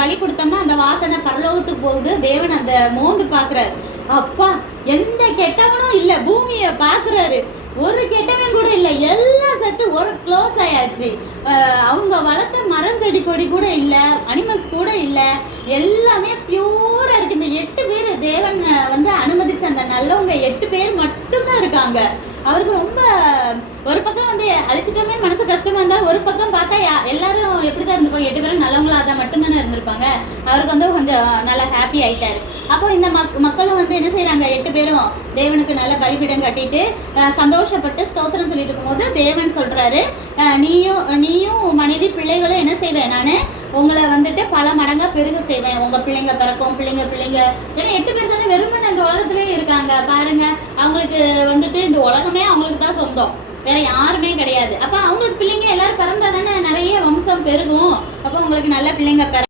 பலி கொடுத்தோம்னா அந்த வாசனை பரலோகத்துக்கு போகுது. தேவன் அந்த மோந்து பாக்குறாரு. அப்பா, எந்த கெட்டவனும் இல்ல, பூமியை பாக்குறாரு, ஒரு கெட்டவன் கூட இல்ல, எல்லாம் செத்து ஒரு க்ளோஸ் ஆயாச்சு. அவங்க வளர்த்த மரம் செடி கொடி கூட இல்ல, அனிமல்ஸ் கூட இல்ல, எல்லாமே பியூரா இருக்கு. இந்த 8 பேர் தேவன் அனுமதிச்ச அந்த நல்லவங்க 8 பேர் மட்டும்தான் இருக்காங்க. அவருக்கு ரொம்ப ஒரு பக்கம் அழிச்சிட்டோமே மனசு கஷ்டமா இருந்தா, ஒரு பக்கம் பார்த்தா எல்லாரும் எப்படிதான் இருந்திருப்பாங்க, 8 பேரும் நல்லவங்களா தான் மட்டும்தானே இருந்திருப்பாங்க. அவருக்கு கொஞ்சம் நல்லா ஹாப்பி ஆயிட்டாரு. அப்போ இந்த மக்களும் என்ன செய்யறாங்க, 8 பேரும் தேவனுக்கு நல்ல பலிபீடம் கட்டிட்டு சந்தோஷப்பட்டு ஸ்தோத்திரம் சொல்லிட்டு இருக்கும்போது தேவன் சொல்றாரு, நீயும் மனைவி பிள்ளைகளும் என்ன செய்வேன், நானு உங்களை பல மடங்கா பெருக செய்வேன், உங்க பிள்ளைங்க பிறக்கும், பிள்ளைங்க. ஏன்னா 8 பேர் தானே வெறுமனே இந்த உலகத்திலே இருக்காங்க பாருங்க. அவங்களுக்கு இந்த உலகமே அவங்களுக்கு தான் சொந்தம், வேற யாருமே கிடையாது. அப்ப அவங்களுக்கு பிள்ளைங்க எல்லாரும் பிறந்தா தானே நிறைய வம்சம் பெருகும். அப்ப உங்களுக்கு நல்ல பிள்ளைங்க